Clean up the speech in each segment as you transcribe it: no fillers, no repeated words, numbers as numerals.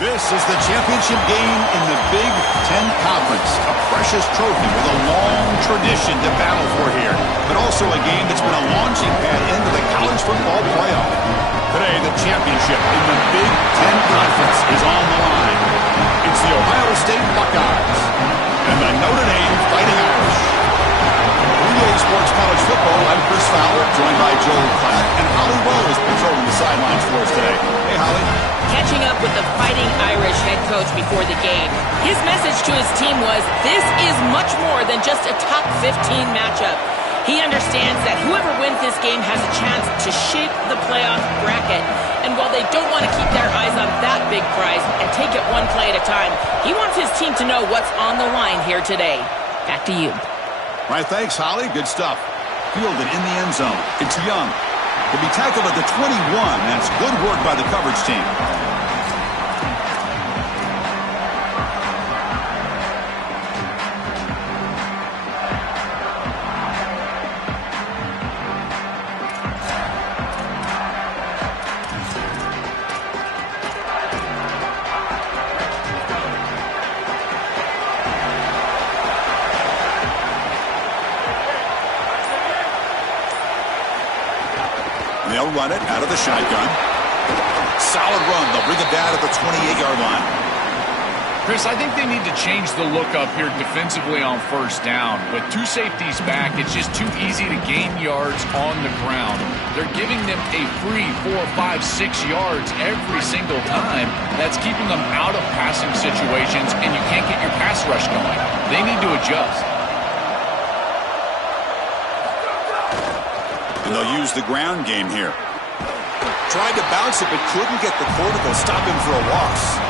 This is the championship game in the Big 10 Conference. A precious trophy with a long tradition to battle for here. But also a game that's been a launching pad into the college football playoff. Today, the championship in the Big 10 Conference is on the line. It's the Ohio State Buckeyes and the Notre Dame Fighting Irish. Sports College Football, I'm Chris Fowler, joined by Joel Klatt, and Holly Wells patrolling the sidelines for us today. Hey, Holly. Catching up with the Fighting Irish head coach before the game, his message to his team was, this is much more than just a top 15 matchup. He understands that whoever wins this game has a chance to shape the playoff bracket. And while they don't want to keep their eyes on that big prize and take it one play at a time, he wants his team to know what's on the line here today. Back to you. All right, thanks, Holly. Good stuff. Fielded in the end zone. It's Young. He'll be tackled at the 21. That's good work by the coverage team. They'll run it out of the shotgun. Solid run. They'll bring it down at the 28-yard line. Chris, I think they need to change the look up here defensively on first down. With two safeties back, it's just too easy to gain yards on the ground. They're giving them a free 4, 5, 6 yards every single time. That's keeping them out of passing situations, and you can't get your pass rush going. They need to adjust. And they'll use the ground game here. Tried to bounce it, but couldn't get the quarter. They'll stop him for a loss.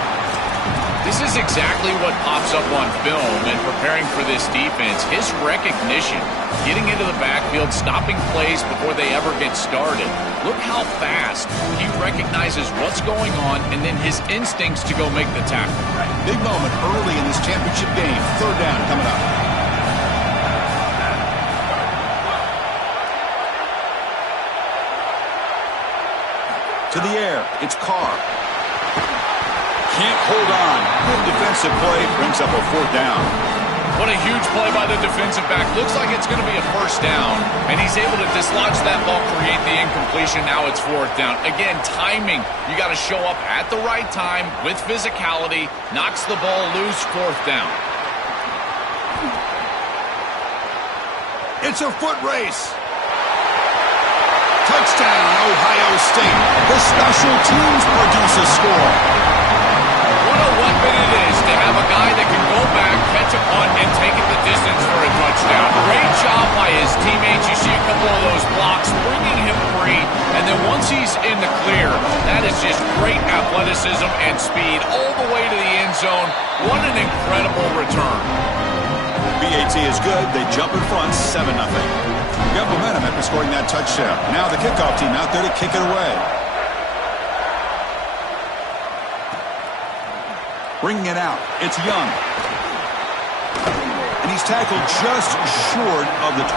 This is exactly what pops up on film and preparing for this defense. His recognition, getting into the backfield, stopping plays before they ever get started. Look how fast he recognizes what's going on and then his instincts to go make the tackle. Big moment early in this championship game. Third down coming up. To the air, it's Carr. Can't hold on. Good defensive play, brings up a fourth down. What a huge play by the defensive back. Looks like it's going to be a first down, and he's able to dislodge that ball, create the incompletion. Now it's fourth down. Again, timing. You got to show up at the right time with physicality. Knocks the ball loose, fourth down. It's a foot race. Touchdown, Ohio State. The special teams produce a score. What a weapon it is to have a guy that can go back, catch a punt, and take it the distance for a touchdown. Great job by his teammates. You see a couple of those blocks bringing him free, and then once he's in the clear, that is just great athleticism and speed all the way to the end zone. What an incredible return. BAT is good. They jump in front, 7-0. We got momentum after scoring that touchdown. Now the kickoff team out there to kick it away. Bringing it out, it's Young. And he's tackled just short of the 25.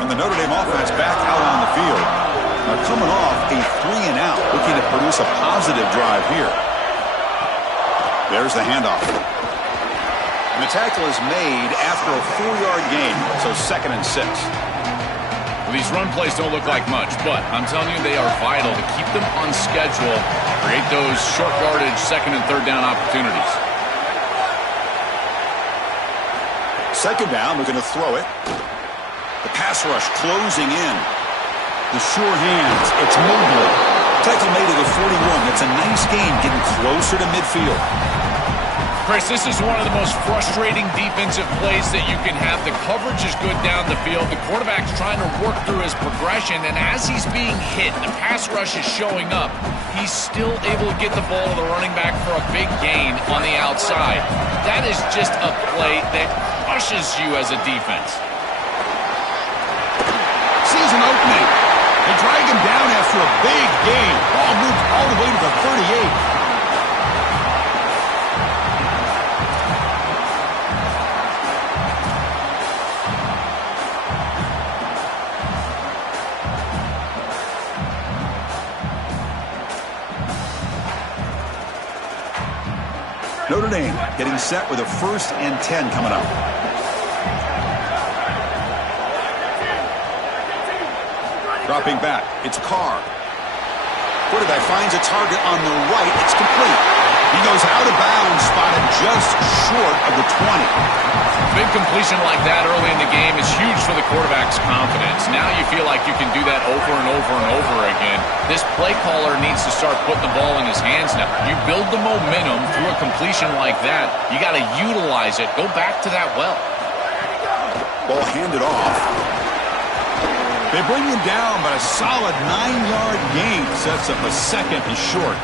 And the Notre Dame offense back out on the field. Now coming off a 3-and-out, looking to produce a positive drive here. There's the handoff. And the tackle is made after a 4-yard gain, so 2nd and 6. Well, these run plays don't look like much, but I'm telling you they are vital to keep them on schedule, create those short yardage 2nd and 3rd down opportunities. 2nd down, looking to throw it. The pass rush closing in. The sure hands, it's Mobley. Tackle made at the 41. That's a nice gain, getting closer to midfield. Chris, this is one of the most frustrating defensive plays that you can have. The coverage is good down the field. The quarterback's trying to work through his progression, and as he's being hit, the pass rush is showing up. He's still able to get the ball to the running back for a big gain on the outside. That is just a play that crushes you as a defense. Season opening. They drag him down after a big gain. Ball moved all the way to the 38. Notre Dame getting set with a 1st and 10 coming up. Dropping back, it's Carr. Quarterback finds a target on the right. It's complete. He goes out of bounds, spotted just short of the 20. Big completion like that early in the game is huge for the quarterback's confidence. Now you feel like you can do that over and over and over again. This play caller needs to start putting the ball in his hands now. You build the momentum through a completion like that. You got to utilize it. Go back to that well. Ball handed off. They bring him down, but a solid 9-yard gain sets up a 2nd and short.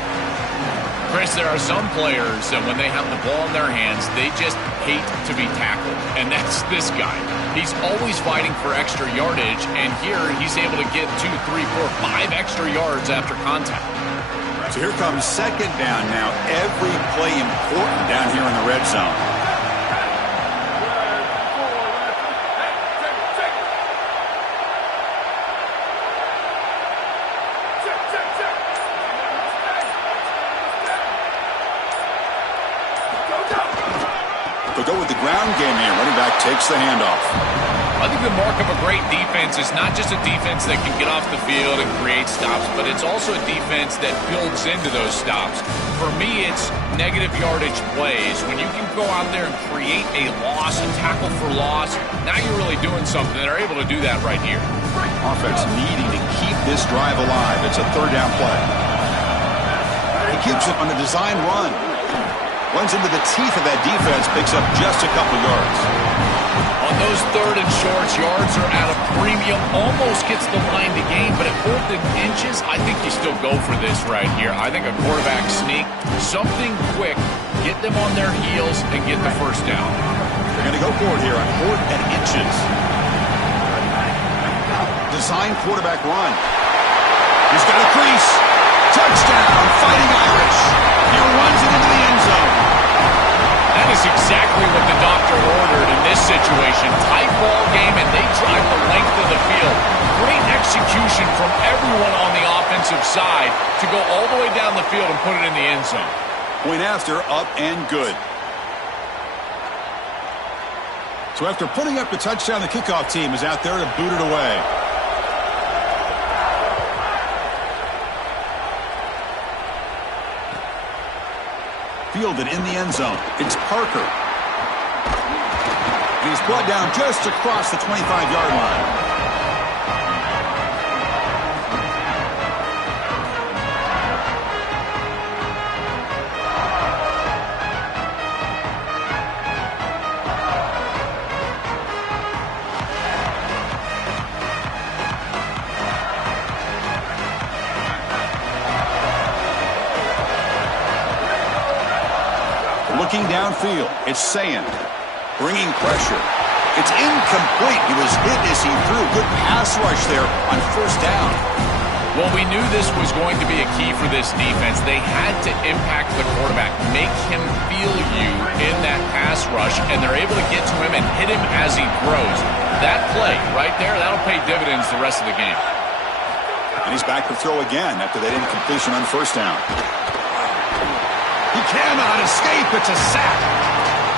Chris, there are some players that when they have the ball in their hands, they just hate to be tackled. And that's this guy. He's always fighting for extra yardage, and here he's able to get 2, 3, 4, 5 extra yards after contact. So here comes 2nd down now. Every play important down here in the red zone. They'll go with the ground game here. Running back takes the handoff. I think the mark of a great defense is not just a defense that can get off the field and create stops, but it's also a defense that builds into those stops. For me, it's negative yardage plays. When you can go out there and create a loss and tackle for loss, now you're really doing something. They're able to do that right here. Offense needing to keep this drive alive. It's a 3rd down play. He keeps it on a design run. Runs into the teeth of that defense, picks up just a couple yards. On those 3rd and shorts, yards are at a premium, almost gets the line to gain, but at 4th and inches, I think you still go for this right here. I think a quarterback sneak, something quick, get them on their heels and get the 1st down. They're going to go for it here on 4th and inches. Design quarterback run. He's got a crease. Touchdown, Fighting Irish. He runs it into the end zone. That is exactly what the doctor ordered in this situation. Tight ball game, and they drive the length of the field. Great execution from everyone on the offensive side to go all the way down the field and put it in the end zone. Point after, up and good. So after putting up the touchdown, the kickoff team is out there to boot it away. Fielded in the end zone. It's Parker. And he's brought down just across the 25-yard line. Looking downfield, it's Sand. Bringing pressure. It's incomplete. He was hit as he threw. Good pass rush there on 1st down. Well, we knew this was going to be a key for this defense. They had to impact the quarterback, make him feel you in that pass rush, and they're able to get to him and hit him as he throws. That play right there, that'll pay dividends the rest of the game. And he's back to throw again after that incompletion on 1st down. He cannot escape. It's a sack.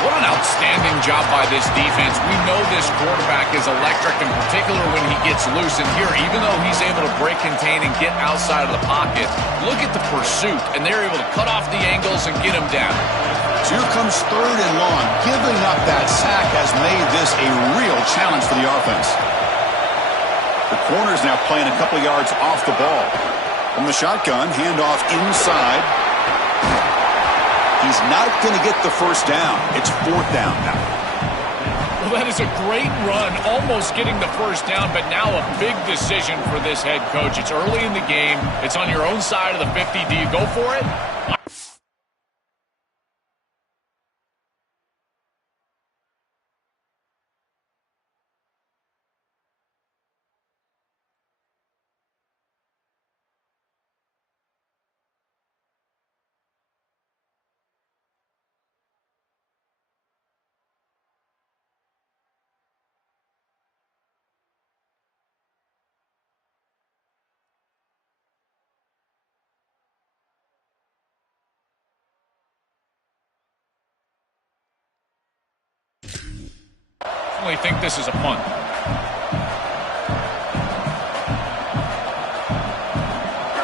What an outstanding job by this defense. We know this quarterback is electric, in particular when he gets loose. And here, even though he's able to break, contain, and get outside of the pocket, look at the pursuit. And they're able to cut off the angles and get him down. So here comes 3rd and long. Giving up that sack has made this a real challenge for the offense. The corner's now playing a couple yards off the ball. From the shotgun, handoff inside. He's not going to get the 1st down. It's 4th down now. Well, that is a great run, almost getting the 1st down, but now a big decision for this head coach. It's early in the game. It's on your own side of the 50. Do you go for it? definitely think this is a punt.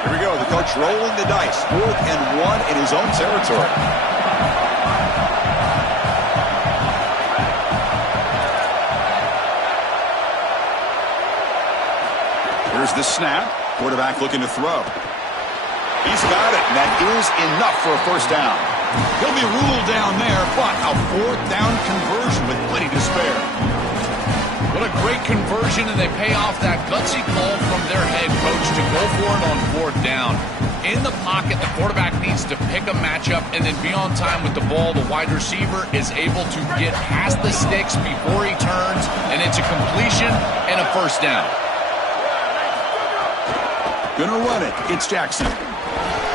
Here we go. The coach rolling the dice. 4th and 1 in his own territory. Here's the snap. Quarterback looking to throw. He's got it, and that is enough for a first down. He'll be ruled down there, but a 4th down conversion with plenty to spare. What a great conversion, and they pay off that gutsy call from their head coach to go for it on 4th down. In the pocket, the quarterback needs to pick a matchup and then be on time with the ball. The wide receiver is able to get past the sticks before he turns, and it's a completion and a first down. Gonna run it. It's Jackson.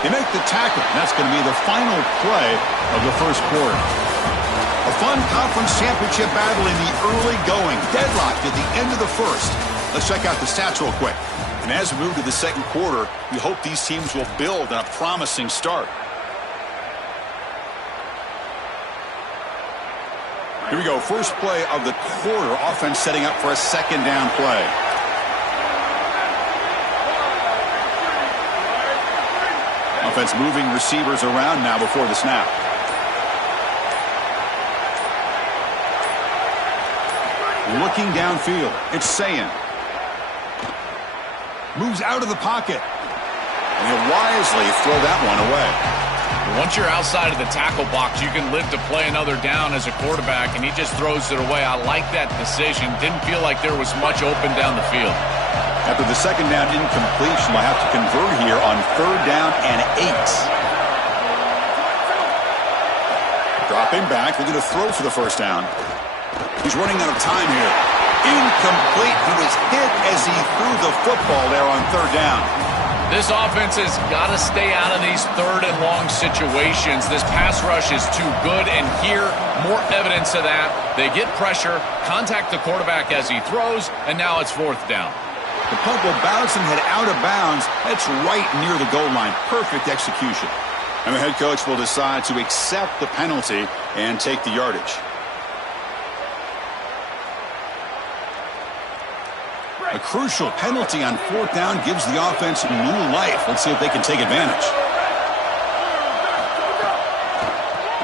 They make the tackle, and that's going to be the final play of the first quarter. A fun conference championship battle in the early going. Deadlocked at the end of the first. Let's check out the stats real quick. And as we move to the second quarter, we hope these teams will build on a promising start. Here we go. First play of the quarter. Offense setting up for a second down play. Offense moving receivers around now before the snap. Looking downfield. It's Sayin. Moves out of the pocket. And he'll wisely throw that one away. Once you're outside of the tackle box, you can live to play another down as a quarterback, and he just throws it away. I like that decision. Didn't feel like there was much open down the field. After the second down incompletion, they'll have to convert here on 3rd down and 8. Dropping back, looking to throw for the first down. He's running out of time here. Incomplete. He was hit as he threw the football there on 3rd down. This offense has got to stay out of these 3rd and long situations. This pass rush is too good, and here, more evidence of that. They get pressure, contact the quarterback as he throws, and now it's 4th down. The punt will bounce and head out of bounds. That's right near the goal line. Perfect execution. And the head coach will decide to accept the penalty and take the yardage. A crucial penalty on 4th down gives the offense new life. Let's see if they can take advantage.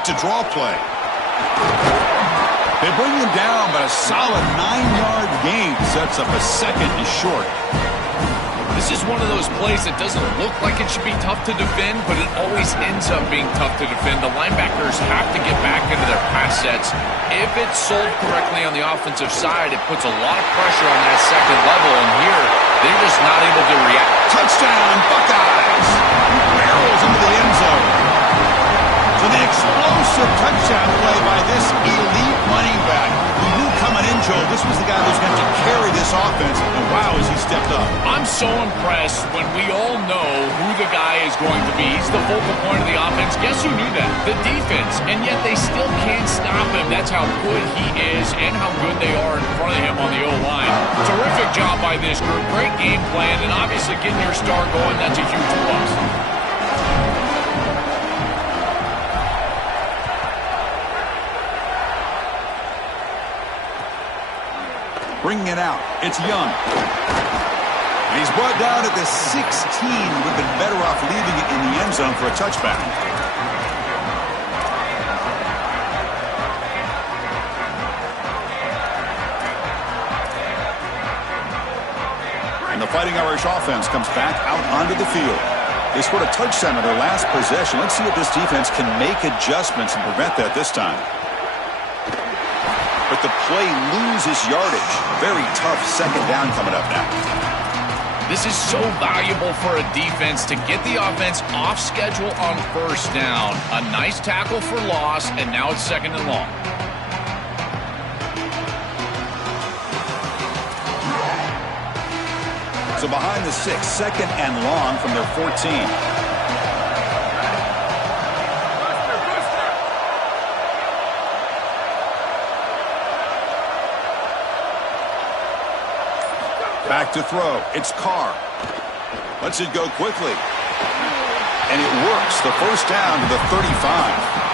It's a draw play. They bring him down, but a solid 9-yard gain sets up a second and short. This is one of those plays that doesn't look like it should be tough to defend, but it always ends up being tough to defend. The linebackers have to get back into their pass sets. If it's sold correctly on the offensive side, it puts a lot of pressure on that second level, and here, they're just not able to react. Touchdown, Buckeyes! Barrels into the end zone. So the explosive touchdown play by this elite running back. We knew coming in, Joe, this was the guy who's going to carry this offense, and wow, has he stepped up. I'm so impressed when we all know who the guy is going to be. He's the focal point of the offense. Guess who knew that? The defense, and yet they still can't stop him. That's how good he is and how good they are in front of him on the O-line. Terrific job by this group. Great game plan, and obviously getting your star going, that's a huge plus. Bringing it out. It's Young. And he's brought down at the 16. Would have been better off leaving it in the end zone for a touchback. And the Fighting Irish offense comes back out onto the field. They scored a touchdown on their last possession. Let's see if this defense can make adjustments and prevent that this time. But the play loses yardage. Very tough second down coming up now. This is so valuable for a defense to get the offense off schedule on first down. A nice tackle for loss, and now it's 2nd and long. So behind the 6, 2nd and long from their 14. Back to throw. It's Carr. Lets it go quickly. And it works. The first down to the 35.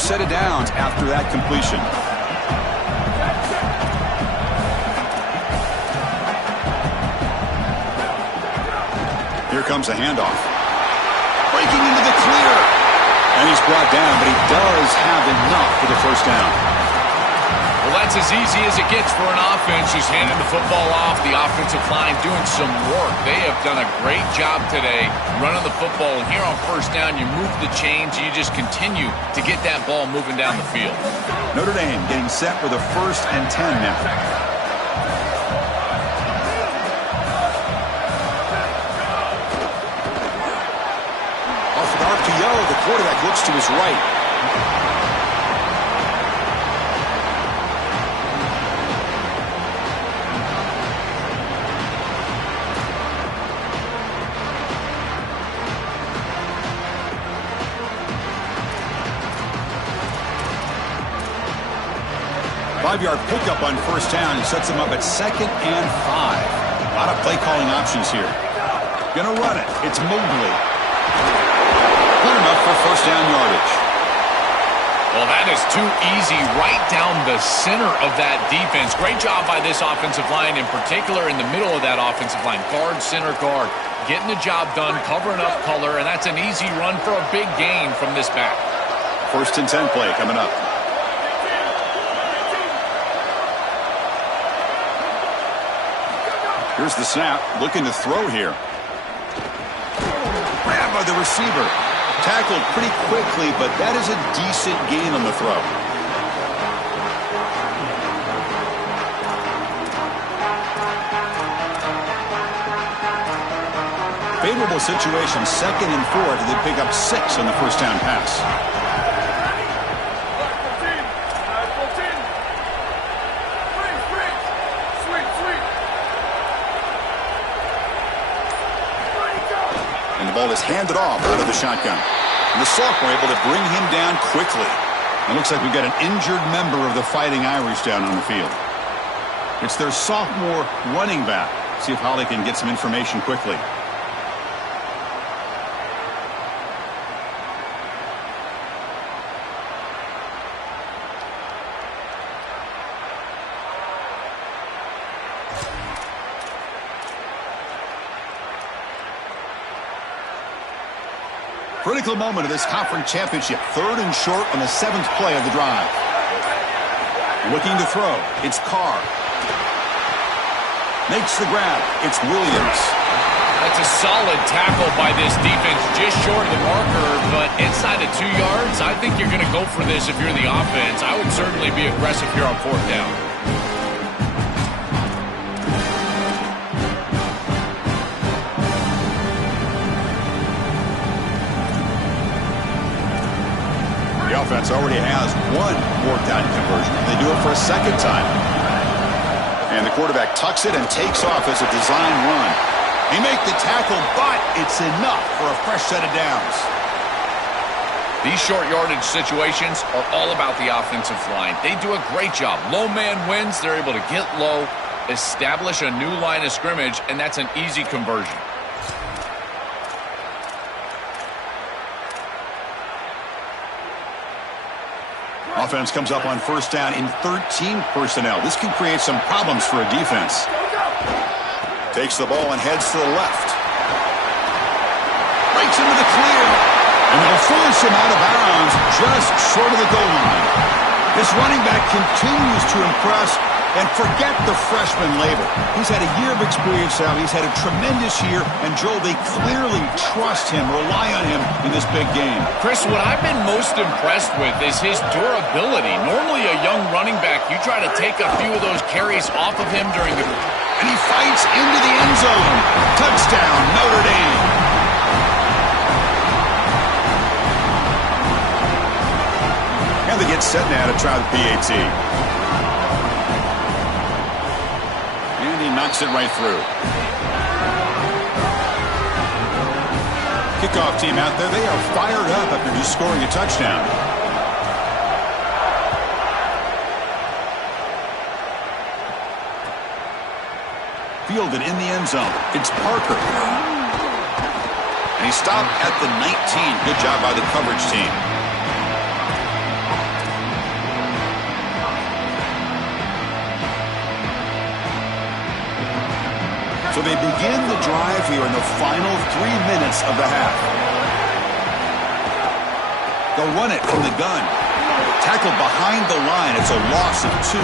set of downs after that completion. Here comes a handoff. Breaking into the clear. And he's brought down, but he does have enough for the first down. Well, that's as easy as it gets for an offense who's handing the football off. The offensive line doing some work. They have done a great job today running the football. And here on first down, you move the chains. You just continue to get that ball moving down the field. Notre Dame getting set for the 1st and 10 now. The quarterback looks to his right. Five-yard pickup on first down and sets him up at 2nd and 5. A lot of play calling options here. Gonna run it. It's Mobley. Good enough for first down yardage. Well, that is too easy right down the center of that defense. Great job by this offensive line, in particular in the middle of that offensive line. Guard, center, guard. Getting the job done, covering up color, and that's an easy run for a big gain from this back. 1st and 10 play coming up. Here's the snap. Looking to throw here. Grab by the receiver. Tackled pretty quickly, but that is a decent gain on the throw. Favorable situation, 2nd and 4. They pick up 6 on the first down pass. And the ball is handed off out of the shotgun. And the sophomore able to bring him down quickly. It looks like we've got an injured member of the Fighting Irish down on the field. It's their sophomore running back. See if Holly can get some information quickly. Critical moment of this conference championship. 3rd and short on the 7th play of the drive. Looking to throw. It's Carr. Makes the grab. It's Williams. That's a solid tackle by this defense, just short of the marker, but inside of 2 yards, I think you're going to go for this if you're the offense. I would certainly be aggressive here on 4th down. The offense already has one worked out conversion. They do it for a 2nd time. And the quarterback tucks it and takes off as a design run. He makes the tackle, but it's enough for a fresh set of downs. These short yardage situations are all about the offensive line. They do a great job. Low man wins. They're able to get low, establish a new line of scrimmage, and that's an easy conversion. Offense comes up on first down in 13 personnel. This can create some problems for a defense. Takes the ball and heads to the left. Breaks into the clear. And they'll force him out of bounds just short of the goal line. This running back continues to impress, and forget the freshman label. He's had a year of experience now. He's had a tremendous year, and Joel, they clearly trust him, rely on him in this big game. Chris, what I've been most impressed with is his durability. Normally a young running back, you try to take a few of those carries off of him during the... And he fights into the end zone. Touchdown, Notre Dame. And they get set now to try the PAT. And he knocks it right through. Kickoff team out there, they are fired up after just scoring a touchdown. Fielded in the end zone. It's Parker. And he stopped at the 19. Good job by the coverage team. So they begin the drive here in the final 3 minutes of the half. They'll run it from the gun. Tackled behind the line. It's a loss of 2.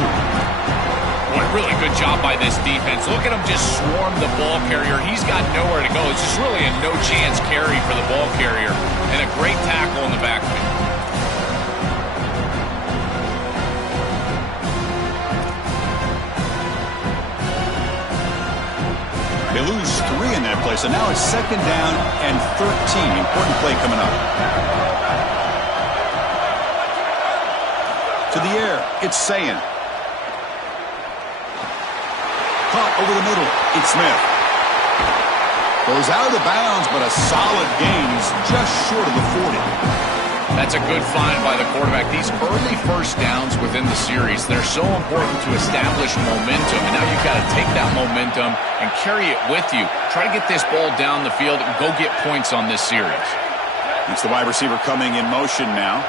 What a really good job by this defense. Look at him just swarm the ball carrier. He's got nowhere to go. It's just really a no-chance carry for the ball carrier. And a great tackle in the backfield. They lose 3 in that play, so now it's 2nd down and 13. Important play coming up. To the air, it's Sayin. Caught over the middle, it's Smith. Goes out of the bounds, but a solid gain. He's just short of the 40. That's a good find by the quarterback. These early first downs within the series, they're so important to establish momentum. And now you've got to take that momentum and carry it with you. Try to get this ball down the field and go get points on this series. It's the wide receiver coming in motion now.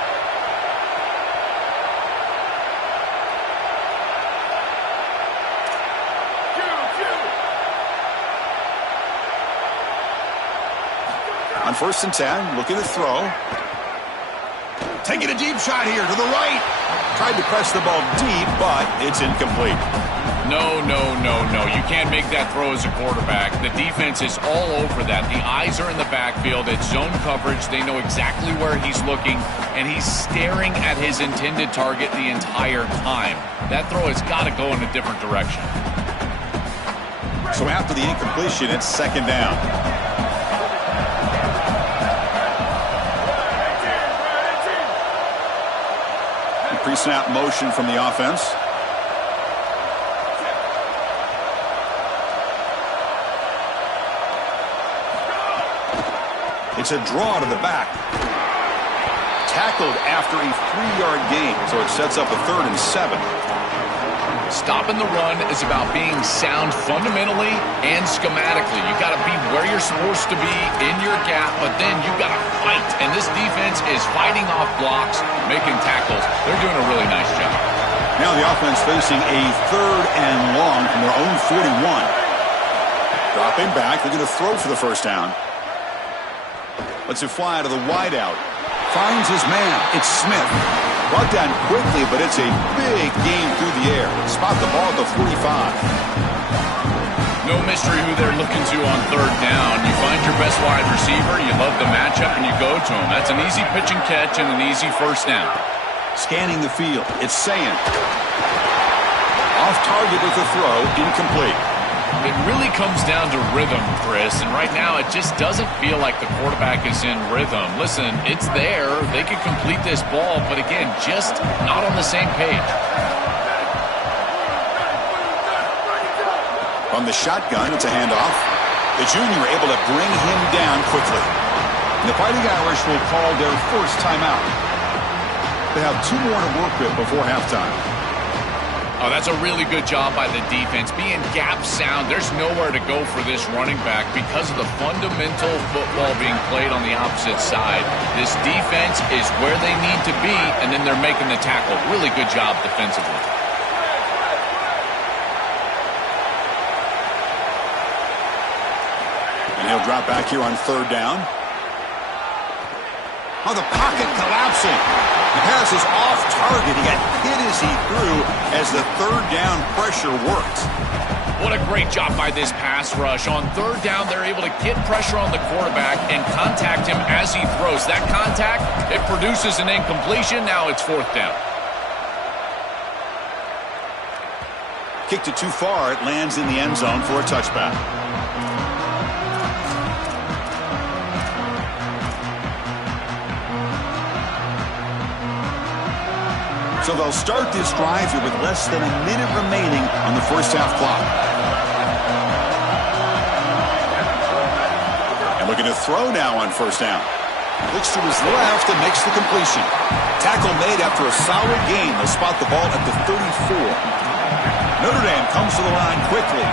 On 1st and 10, looking to throw. Taking a deep shot here to the right. Tried to press the ball deep, but it's incomplete. No. You can't make that throw as a quarterback. The defense is all over that. The eyes are in the backfield. It's zone coverage. They know exactly where he's looking, and he's staring at his intended target the entire time. That throw has got to go in a different direction. So after the incompletion, it's 2nd down. Pre-snap motion from the offense. It's a draw to the back. Tackled after a 3-yard gain, so it sets up a 3rd and 7. Stopping the run is about being sound fundamentally and schematically. You got to be where you're supposed to be in your gap, but then you got to fight. And this defense is fighting off blocks, making tackles. They're doing a really nice job. Now the offense facing a 3rd and long from their own 41. Dropping back, they're going to throw for the 1st down. Lets it fly to the wideout. Finds his man. It's Smith. Brought down quickly, but it's a big gain through the air. Spot the ball at the 45. No mystery who they're looking to on 3rd down. You find your best wide receiver, you love the matchup, and you go to him. That's an easy pitch and catch and an easy 1st down. Scanning the field. It's Sayin. Off target with the throw. Incomplete. It really comes down to rhythm, Chris, and right now it just doesn't feel like the quarterback is in rhythm. Listen, it's there. They could complete this ball, but again, just not on the same page. From the shotgun, it's a handoff. The junior able to bring him down quickly. And the Fighting Irish will call their 1st timeout. They have 2 more to work with before halftime. Oh, that's a really good job by the defense. Being gap sound, there's nowhere to go for this running back because of the fundamental football being played on the opposite side. This defense is where they need to be, and then they're making the tackle. Really good job defensively. And he'll drop back here on 3rd down. Oh, the pocket collapsing. The pass is off target. He got hit as he threw as the 3rd down pressure worked. What a great job by this pass rush. On 3rd down, they're able to get pressure on the quarterback and contact him as he throws. That contact, it produces an incompletion. Now it's 4th down. Kicked it too far. It lands in the end zone for a touchback. So they'll start this drive here with less than a minute remaining on the 1st half clock. And looking to throw now on 1st down. Looks to his left and makes the completion. Tackle made after a solid gain. They'll spot the ball at the 34. Notre Dame comes to the line quickly.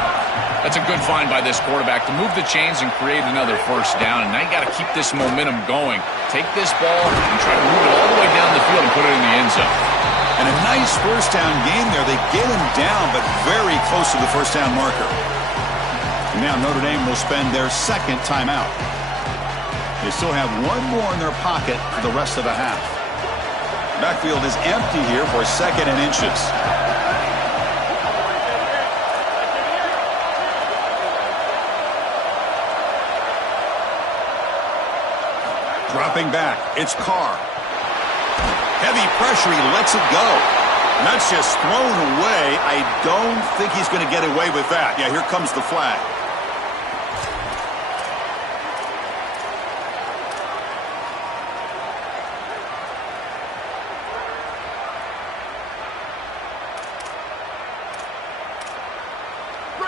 That's a good find by this quarterback to move the chains and create another 1st down. And now you got to keep this momentum going. Take this ball and try to move it all the way down the field and put it in the end zone. And a nice 1st down gain there. They get him down, but very close to the 1st down marker. Now Notre Dame will spend their second timeout. They still have one more in their pocket for the rest of the half. Backfield is empty here for 2nd and inches. Dropping back, it's Carr. Heavy pressure, he lets it go. And that's just thrown away. I don't think he's going to get away with that. Yeah, here comes the flag.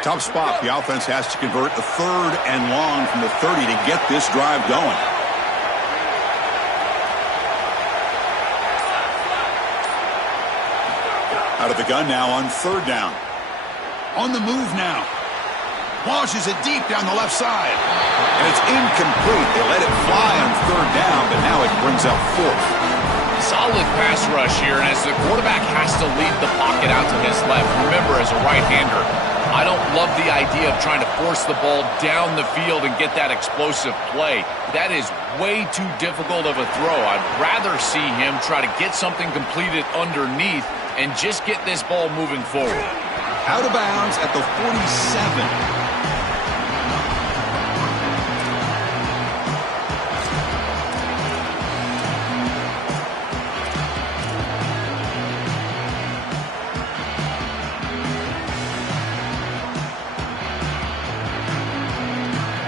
Tough spot. The offense has to convert a 3rd and long from the 30 to get this drive going. Out of the gun now on 3rd down. On the move now. Launches it deep down the left side. And it's incomplete. They let it fly on 3rd down, but now it brings up 4th. Solid pass rush here, and as the quarterback has to lead the pocket out to his left, remember, as a right-hander, I don't love the idea of trying to force the ball down the field and get that explosive play. That is way too difficult of a throw. I'd rather see him try to get something completed underneath and just get this ball moving forward. Out of bounds at the 47.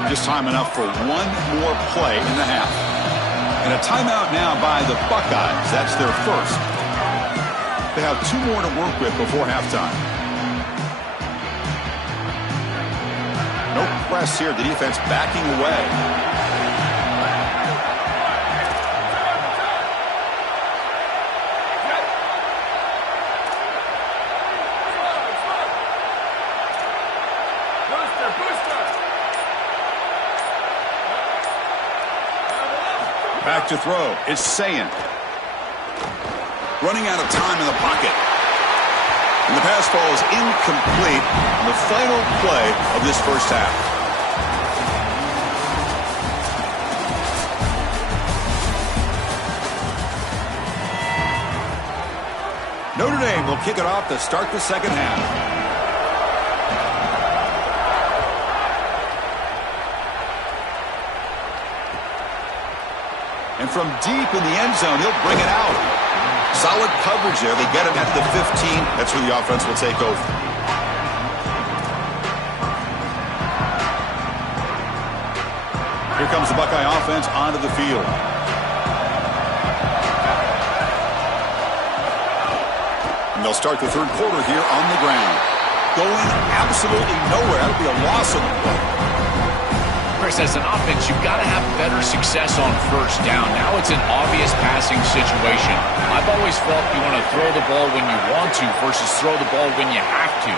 Just time enough for one more play in the half. And a timeout now by the Buckeyes. That's their first. They have 2 more to work with before halftime. No press here. The defense backing away. Back to throw. It's Sayin. Running out of time in the pocket. And the pass ball is incomplete on the final play of this first half. Notre Dame will kick it off to start the second half. And from deep in the end zone, he'll bring it out. Solid coverage there. They get him at the 15. That's where the offense will take over. Here comes the Buckeye offense onto the field. And they'll start the 3rd quarter here on the ground. Going absolutely nowhere. That would be a loss of the play. Chris, as an offense, you've got to have better success on 1st down. Now it's an obvious passing situation. I've always felt you want to throw the ball when you want to versus throw the ball when you have to.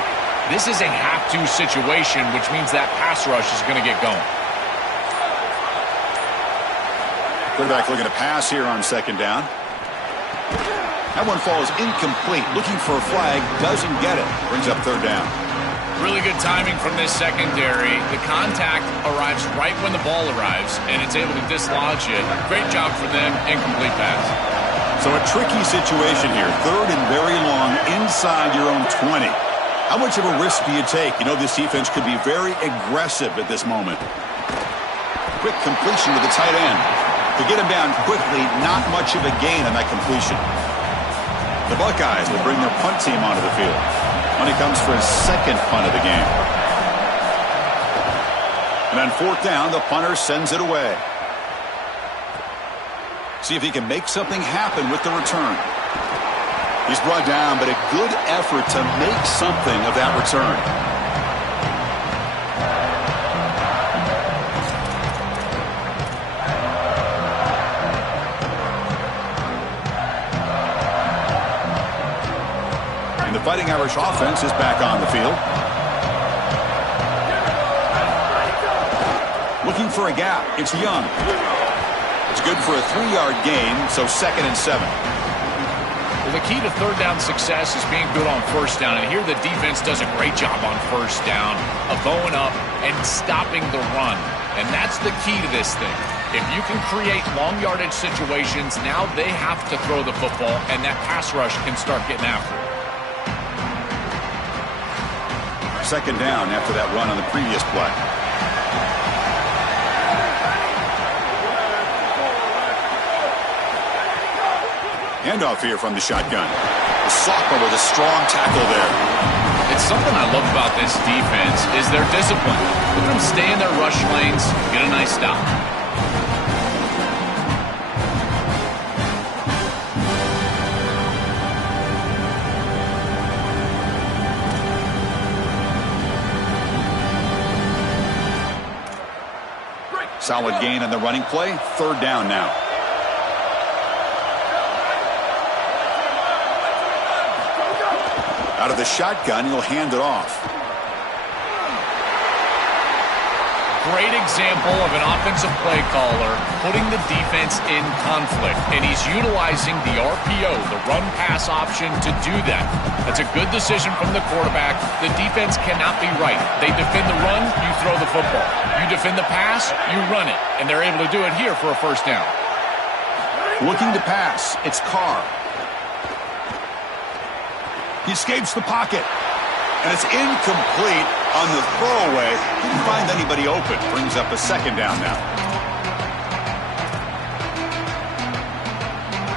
This is a have-to situation, which means that pass rush is going to get going. Quarterback looking to pass here on 2nd down. That one falls incomplete. Looking for a flag, doesn't get it. Brings up 3rd down. Really good timing from this secondary. The contact arrives right when the ball arrives, and it's able to dislodge it. Great job for them. Incomplete pass. So a tricky situation here. 3rd and very long inside your own 20. How much of a risk do you take? You know this defense could be very aggressive at this moment. Quick completion to the tight end. To get him down quickly, not much of a gain on that completion. The Buckeyes will bring their punt team onto the field when he comes for his 2nd punt of the game. And on 4th down, the punter sends it away. See if he can make something happen with the return. He's brought down, but a good effort to make something of that return. And the Fighting Irish offense is back on the field. Looking for a gap. It's Young. It's good for a 3-yard gain, so 2nd and 7. Well, the key to third down success is being good on first down. And here the defense does a great job on first down of going up and stopping the run. And that's the key to this thing. If you can create long yardage situations, now they have to throw the football, and that pass rush can start getting after it. Second down after that run on the previous play. Handoff here from the shotgun. The sophomore with a strong tackle there. It's something I love about this defense is their discipline. Look at them stay in their rush lanes, get a nice stop. Solid gain on the running play. Third down now. Out of the shotgun, he'll hand it off. Great example of an offensive play caller putting the defense in conflict, and he's utilizing the RPO, the run-pass option, to do that. That's a good decision from the quarterback. The defense cannot be right. They defend the run, you throw the football. You defend the pass, you run it, and they're able to do it here for a first down. Looking to pass, it's Carr. He escapes the pocket, and it's incomplete on the throwaway. Didn't find anybody open. Brings up a second down now.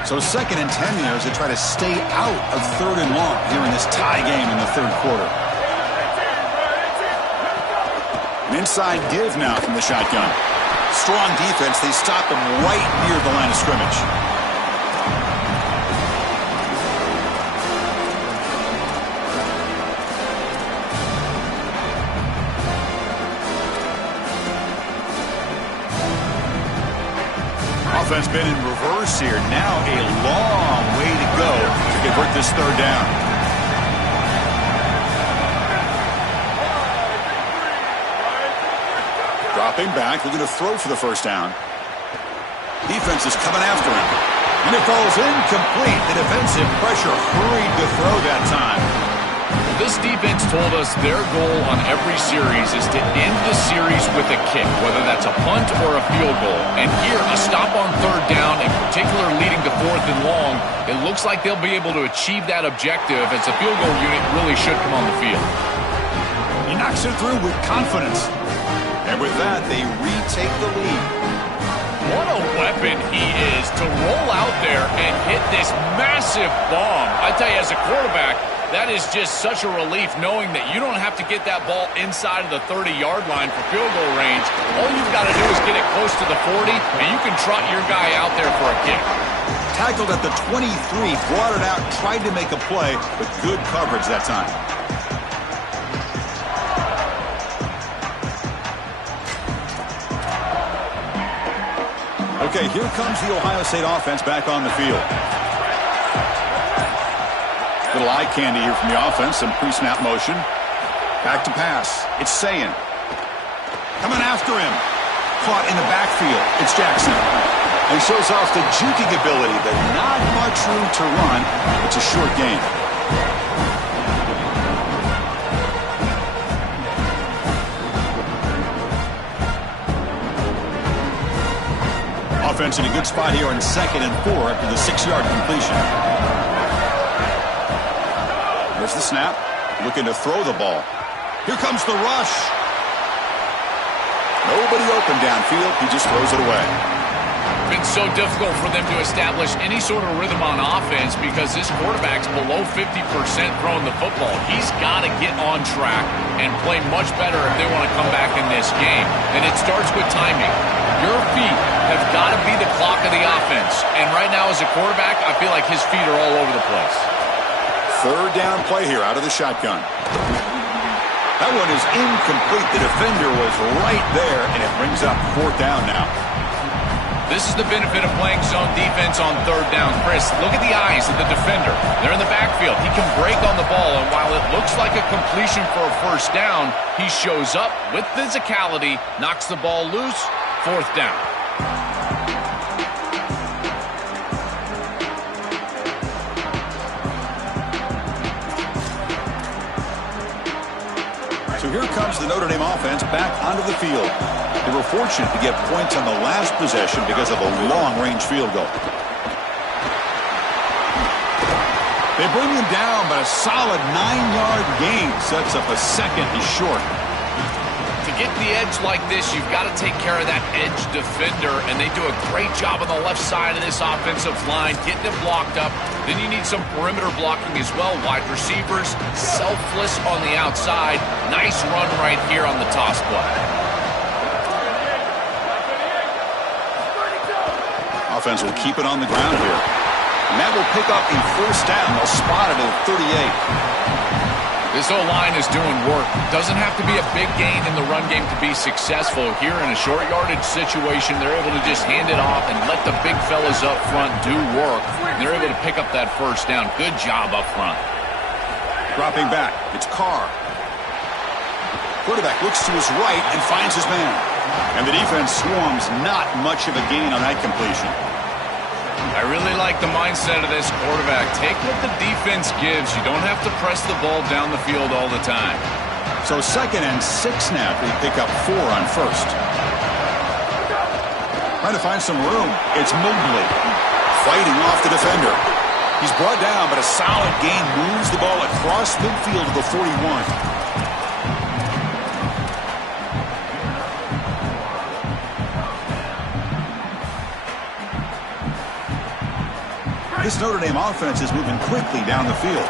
So 2nd and 10 here as they try to stay out of 3rd and long here in this tie game in the 3rd quarter. An inside give now from the shotgun. Strong defense. They stop him right near the line of scrimmage. Offense been in reverse here. Now a long way to go to convert this 3rd down. Dropping back, looking to throw for the first down. Defense is coming after him. And it falls incomplete. The defensive pressure hurried to throw that time. This defense told us their goal on every series is to end the series with a kick, whether that's a punt or a field goal. And here, a stop on 3rd down, in particular leading to 4th and long, it looks like they'll be able to achieve that objective as the field goal unit really should come on the field. He knocks it through with confidence. And with that, they retake the lead. What a weapon he is to roll out there and hit this massive bomb. I tell you, as a quarterback, that is just such a relief knowing that you don't have to get that ball inside of the 30-yard line for field goal range. All you've got to do is get it close to the 40, and you can trot your guy out there for a kick. Tackled at the 23, brought it out, tried to make a play, but good coverage that time. Okay, here comes the Ohio State offense back on the field. Little eye candy here from the offense, some pre-snap motion. Back to pass. It's Sayin. Coming after him. Caught in the backfield. It's Jackson. And shows off the juking ability, but not much room to run. It's a short gain. Offense in a good spot here on 2nd and 4 after the 6-yard completion. There's the snap. Looking to throw the ball. Here comes the rush. Nobody open downfield. He just throws it away. Been so difficult for them to establish any sort of rhythm on offense because this quarterback's below 50% throwing the football. He's got to get on track and play much better if they want to come back in this game. And it starts with timing. Your feet have got to be the clock of the offense. And right now as a quarterback, I feel like his feet are all over the place. 3rd down play here out of the shotgun. That one is incomplete. The defender was right there, and it brings up 4th down now. This is the benefit of playing zone defense on 3rd down. Chris, look at the eyes of the defender. They're in the backfield. He can break on the ball, and while it looks like a completion for a first down, he shows up with physicality, knocks the ball loose, 4th down. here comes the Notre Dame offense back onto the field. They were fortunate to get points on the last possession because of a long-range field goal. They bring him down, but a solid 9-yard gain sets up a second and short. To get the edge like this, you've got to take care of that edge defender, and they do a great job on the left side of this offensive line, getting it blocked up. Then you need some perimeter blocking as well. Wide receivers, selfless on the outside. Nice run right here on the toss play. Offense will keep it on the ground here. And that will pick up a first down. They'll spot it at 38. This O-line is doing work. Doesn't have to be a big gain in the run game to be successful. Here in a short yardage situation, they're able to just hand it off and let the big fellas up front do work. And they're able to pick up that first down. Good job up front. Dropping back, it's Carr. Quarterback looks to his right and finds his man. And the defense swarms, not much of a gain on that completion. I really like the mindset of this quarterback. Take what the defense gives. You don't have to press the ball down the field all the time. So 2nd and 6 now. We pick up 4 on first. Trying to find some room. It's Mobley fighting off the defender. He's brought down, but a solid gain moves the ball across midfield to the 41. This Notre Dame offense is moving quickly down the field.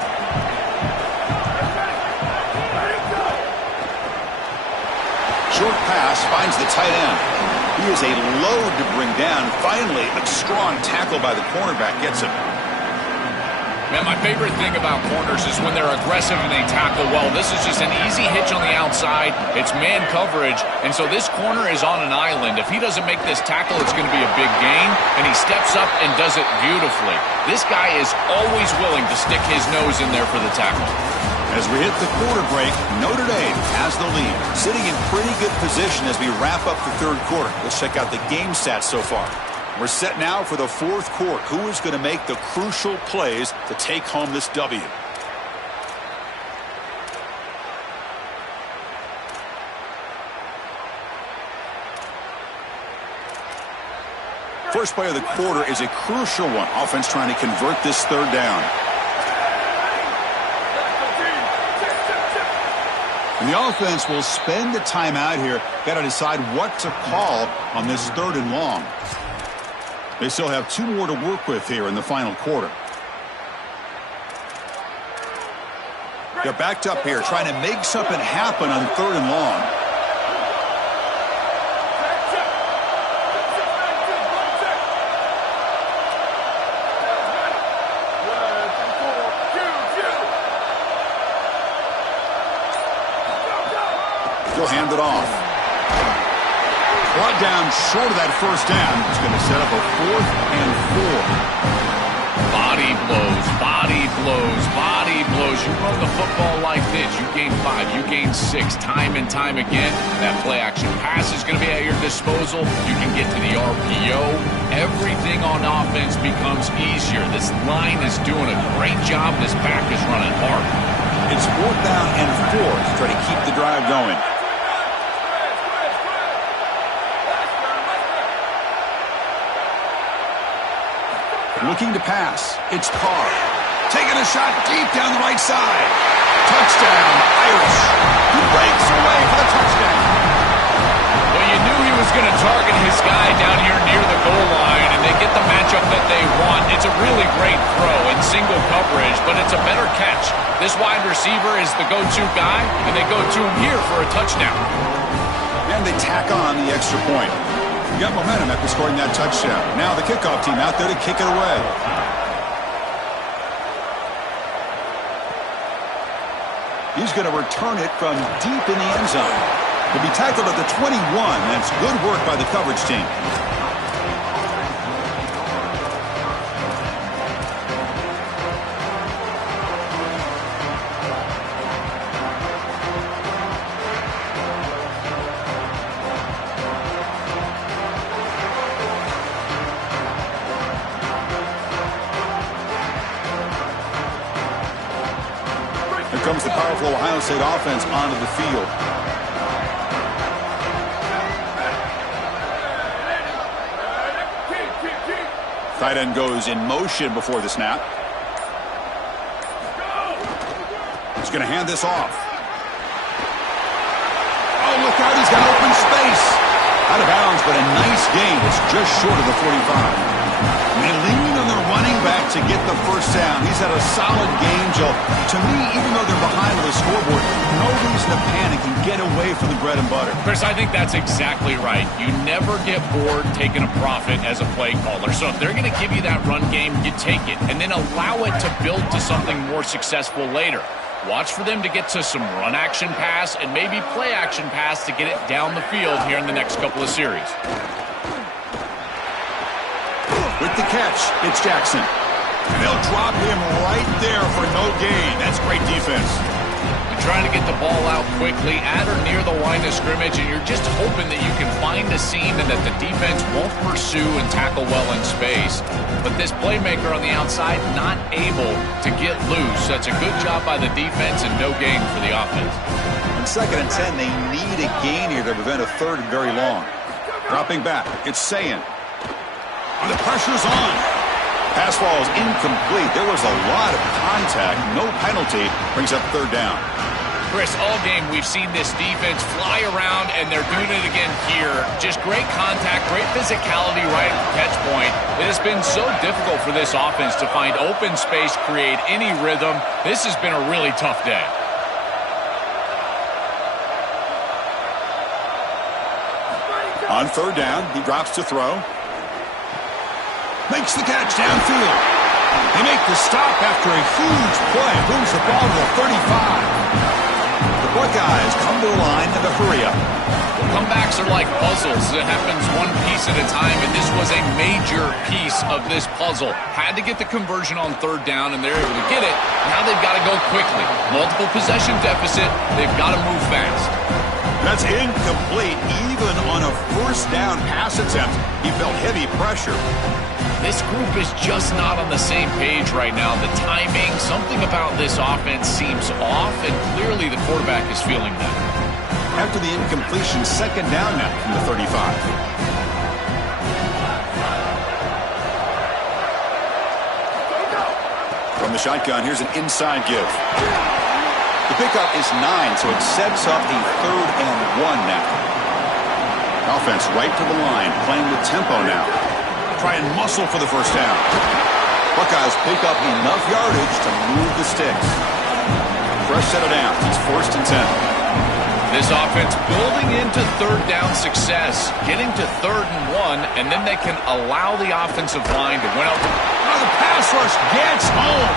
Short pass finds the tight end. He is a load to bring down. Finally, a strong tackle by the cornerback gets him. Man, my favorite thing about corners is when they're aggressive and they tackle well. This is just an easy hitch on the outside. It's man coverage, and so this corner is on an island. If he doesn't make this tackle, it's going to be a big gain, and he steps up and does it beautifully. This guy is always willing to stick his nose in there for the tackle. As we hit the quarter break, Notre Dame has the lead, sitting in pretty good position as we wrap up the third quarter. Let's check out the game stats so far. We're set now for the fourth quarter. Who is going to make the crucial plays to take home this W? First play of the quarter is a crucial one. Offense trying to convert this third down. And the offense will spend the time out here. Got to decide what to call on this 3rd and long. They still have 2 more to work with here in the final quarter. They're backed up here trying to make something happen on 3rd and long. He'll hand it off. Brought down short of that first down. It's going to set up a 4th and 4. Body blows, body blows, body blows. You run the football like this. You gain 5, you gain 6, time and time again. That play action pass is going to be at your disposal. You can get to the RPO. Everything on offense becomes easier. This line is doing a great job. This back is running hard. It's 4th down and 4 to try to keep the drive going. Looking to pass. It's Carr. Taking a shot deep down the right side. Touchdown, Irish. He breaks away for the touchdown. Well, you knew he was going to target his guy down here near the goal line, and they get the matchup that they want. It's a really great throw in single coverage, but it's a better catch. This wide receiver is the go-to guy, and they go to him here for a touchdown. And they tack on the extra point. Got momentum after scoring that touchdown. Now the kickoff team out there to kick it away. He's going to return it from deep in the end zone. He'll be tackled at the 21. That's good work by the coverage team. comes the powerful Ohio State offense onto the field. Tight end goes in motion before the snap. He's going to hand this off. Oh, look out. He's got open space. Out of bounds, but a nice gain. It's just short of the 45. They lean on their running back to get the first down. He's had a solid game, Joe. To me, even though they're behind on the scoreboard, no reason to panic and get away from the bread and butter. Chris, I think that's exactly right. You never get bored taking a profit as a play caller. So if they're going to give you that run game, you take it and then allow it to build to something more successful later. Watch for them to get to some run action pass and maybe play action pass to get it down the field here in the next couple of series. With the catch, it's Jackson. And they'll drop him right there for no gain. That's great defense. You're trying to get the ball out quickly at or near the line of scrimmage, and you're just hoping that you can find a seam and that the defense won't pursue and tackle well in space. But this playmaker on the outside not able to get loose. That's a good job by the defense and no gain for the offense. On 2nd and 10, they need a gain here to prevent a 3rd and very long. Dropping back, it's Sayin. The pressure's on. Pass ball is incomplete. There was a lot of contact. No penalty. Brings up 3rd down. Chris, all game we've seen this defense fly around, and they're doing it again here. Just great contact, great physicality right at the catch point. It has been so difficult for this offense to find open space, create any rhythm. This has been a really tough day. On 3rd down, he drops to throw. Makes the catch downfield. They make the stop after a huge play. Moves the ball to the 35. The Buckeyes come to the line in the hurry up. Comebacks are like puzzles. It happens one piece at a time, and this was a major piece of this puzzle. Had to get the conversion on 3rd down, and they're able to get it. Now they've got to go quickly. Multiple possession deficit. They've got to move fast. That's incomplete. Even on a 1st down pass attempt, he felt heavy pressure. This group is just not on the same page right now. The timing, something about this offense seems off, and clearly the quarterback is feeling that. After the incompletion, 2nd down now from the 35. From the shotgun, here's an inside give. The pickup is 9, so it sets up a 3rd and 1 now. Offense right to the line, playing with tempo now. Try and muscle for the 1st down. Buckeyes pick up enough yardage to move the sticks. Fresh set of downs. It's 1st and 10. This offense building into 3rd down success, getting to 3rd and 1, and then they can allow the offensive line to win out. Oh, the pass rush gets home.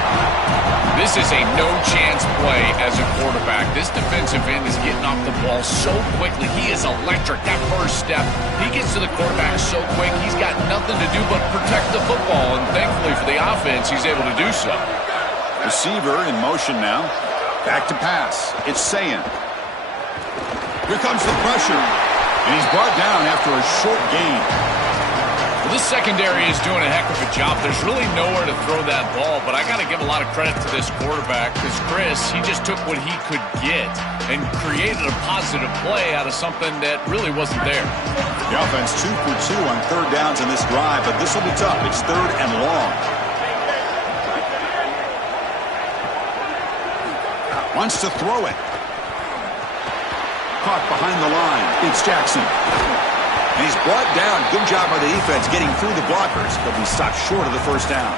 This is a no-chance play as a quarterback. This defensive end is getting off the ball so quickly. He is electric. That first step, he gets to the quarterback so quick, he's got nothing to do but protect the football, and thankfully for the offense, he's able to do so. Receiver in motion now. Back to pass. It's Sayin. Here comes the pressure, and he's brought down after a short gain. Well, this secondary is doing a heck of a job. There's really nowhere to throw that ball, but I got to give a lot of credit to this quarterback because, Chris, he just took what he could get and created a positive play out of something that really wasn't there. The offense 2 for 2 on 3rd downs in this drive, but this will be tough. It's 3rd and long. Wants to throw it. Caught behind the line. It's Jackson. And he's brought down. Good job by the defense getting through the blockers, but he stopped short of the 1st down.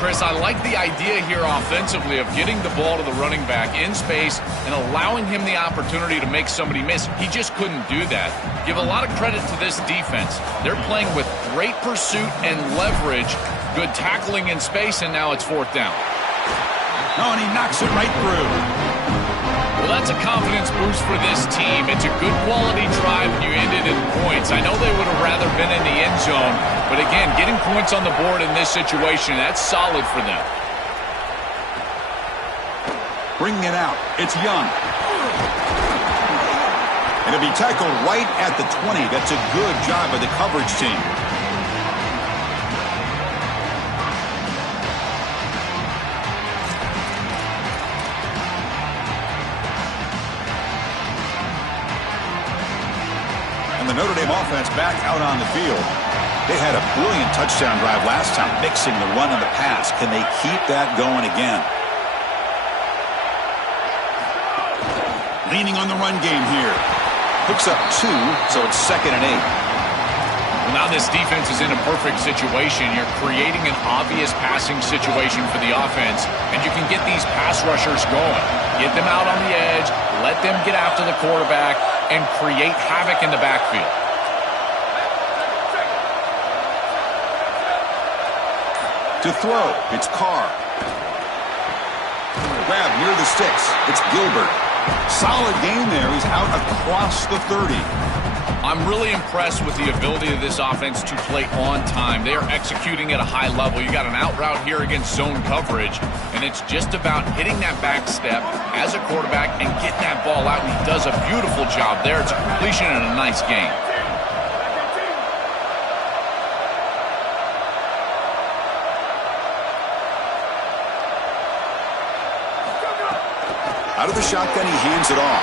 Chris, I like the idea here offensively of getting the ball to the running back in space and allowing him the opportunity to make somebody miss. He just couldn't do that. Give a lot of credit to this defense. They're playing with great pursuit and leverage, good tackling in space, and now it's 4th down. Oh, and he knocks it right through. Well, that's a confidence boost for this team. It's a good quality drive, and you ended in points. I know they would have rather been in the end zone, but again, getting points on the board in this situation, that's solid for them. Bringing it out. It's Young. And it'll be tackled right at the 20. That's a good job by the coverage team. And the Notre Dame offense back out on the field. They had a brilliant touchdown drive last time, mixing the run and the pass. Can they keep that going again? Leaning on the run game here. Hooks up 2, so it's 2nd and 8. Well, now this defense is in a perfect situation. You're creating an obvious passing situation for the offense, and you can get these pass rushers going. Get them out on the edge, let them get after the quarterback, and create havoc in the backfield. To throw, it's Carr. Grab near the sticks, it's Gilbert. Solid game there. He's out across the 30. I'm really impressed with the ability of this offense to play on time. They are executing at a high level. You got an out route here against zone coverage, and it's just about hitting that back step as a quarterback and getting that ball out, and he does a beautiful job there. It's a completion and a nice game. Out of the shotgun, he hands it off.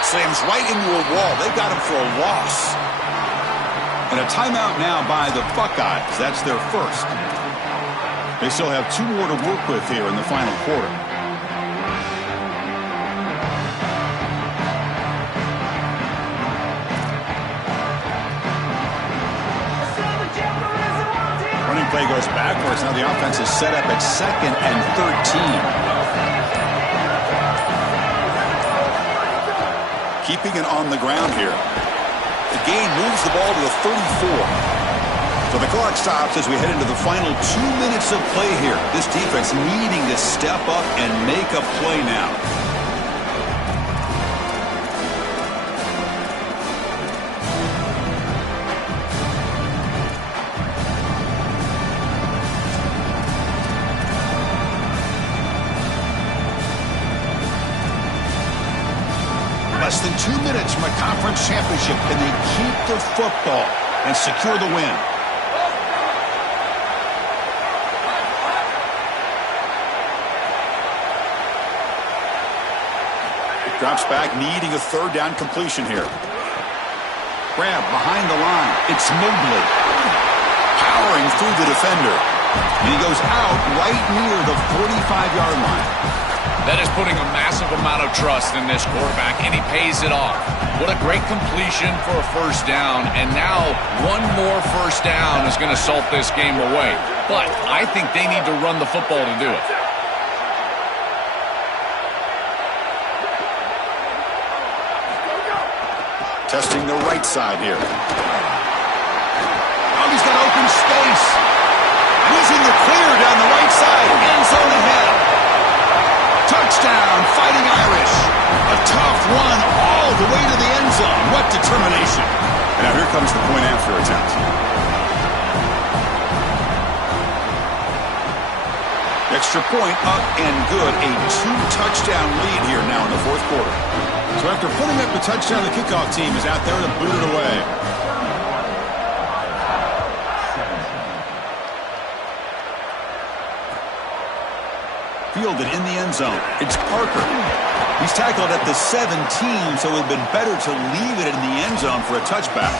Slams right into a wall. They've got him for a loss. And a timeout now by the Buckeyes. That's their first. They still have 2 more to work with here in the final quarter. Running play goes backwards. Now the offense is set up at 2nd and 13. Keeping it on the ground here. The gain moves the ball to the 34. So the clock stops as we head into the final 2 minutes of play here. This defense needing to step up and make a play now. Less than 2 minutes from a conference championship. Can they keep the football and secure the win? It drops back, needing a 3rd down completion here. Grab behind the line. It's Mobley. Powering through the defender. And he goes out right near the 45-yard line. That is putting a massive amount of trust in this quarterback, and he pays it off. What a great completion for a 1st down, and now 1 more 1st down is going to salt this game away. But I think they need to run the football to do it. Testing the right side here. Oh, he's got open space. And he's in the clear down the right side. End zone ahead. Touchdown, Fighting Irish. A tough run all the way to the end zone. What determination. And now here comes the point after attempt. Extra point up and good. A 2-touchdown lead here now in the 4th quarter. So after putting up the touchdown, the kickoff team is out there to boot it away. Fielded in the end zone. It's Parker. He's tackled at the 17, so it would have been better to leave it in the end zone for a touchback.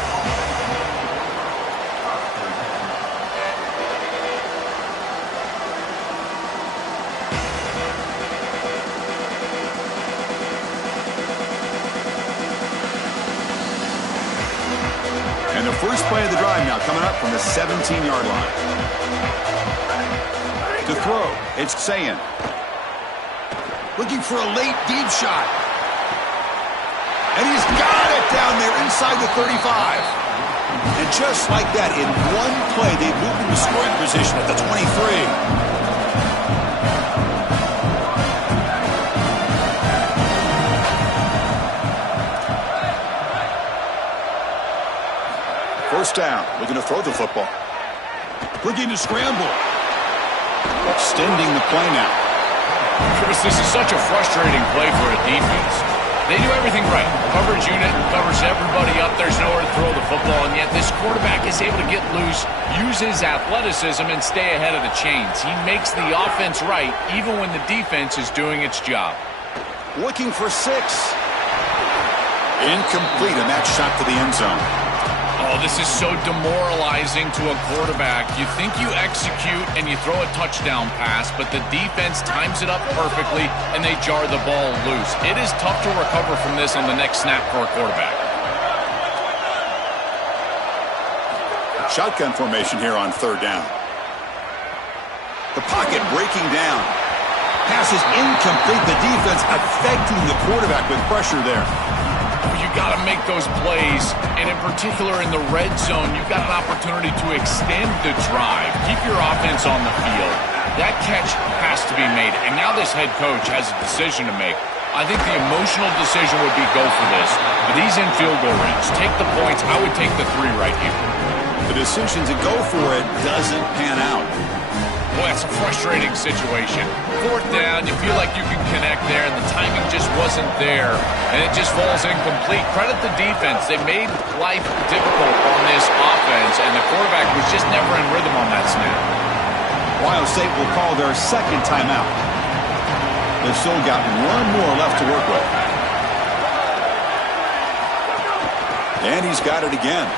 And the first play of the drive now coming up from the 17-yard line. To throw, it's Sayin. Looking for a late deep shot. And he's got it down there inside the 35. And just like that, in one play, they moved into scoring position at the 23. First down, looking to throw the football. Looking to scramble. Extending the play now. Chris, this is such a frustrating play for a defense. They do everything right. Coverage unit covers everybody up. There's nowhere to throw the football, and yet this quarterback is able to get loose, use his athleticism, and stay ahead of the chains. He makes the offense right, even when the defense is doing its job. Looking for 6. Incomplete, and that shot to the end zone. Oh, this is so demoralizing to a quarterback. You think you execute and you throw a touchdown pass, but the defense times it up perfectly and they jar the ball loose. It is tough to recover from this on the next snap for a quarterback. Shotgun formation here on third down. The pocket breaking down. Pass is incomplete. The defense affecting the quarterback with pressure there. You got to make those plays, and in particular in the red zone, you've got an opportunity to extend the drive. Keep your offense on the field. That catch has to be made, and now this head coach has a decision to make. I think the emotional decision would be go for this, but he's in field goal range. Take the points. I would take the 3 right here. The decision to go for it doesn't pan out. Boy, it's a frustrating situation. Fourth down, you feel like you can connect there, and the timing just wasn't there, and it just falls incomplete. Credit the defense. They made life difficult on this offense, and the quarterback was just never in rhythm on that snap. Ohio State will call their second timeout. They've still got one more left to work with. And he's got it again.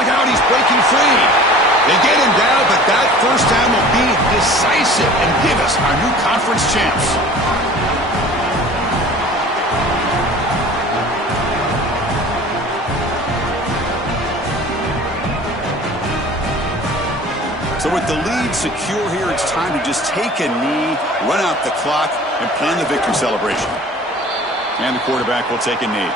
Look out, he's breaking free. They get him down, but that first time will be decisive and give us our new conference champs. So with the lead secure here, it's time to just take a knee, run out the clock, and plan the victory celebration. And the quarterback will take a knee.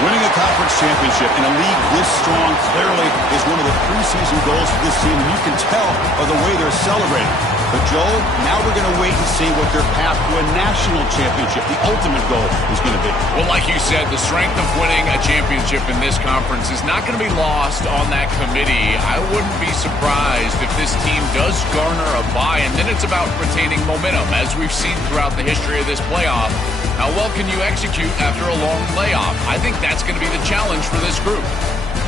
Winning a conference championship in a league this strong clearly is one of the preseason goals for this team. You can tell by the way they're celebrating. But, Joel, now we're going to wait and see what their path to a national championship, the ultimate goal, is going to be. Well, like you said, the strength of winning a championship in this conference is not going to be lost on that committee. I wouldn't be surprised if this team does garner a bye, and then it's about retaining momentum, as we've seen throughout the history of this playoff. How well can you execute after a long layoff? I think that's going to be the challenge for this group.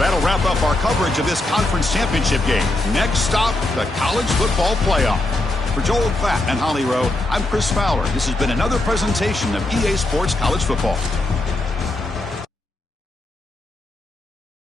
That'll wrap up our coverage of this conference championship game. Next stop, the college football playoff. For Joel Klatt and Holly Rowe, I'm Chris Fowler. This has been another presentation of EA Sports College Football.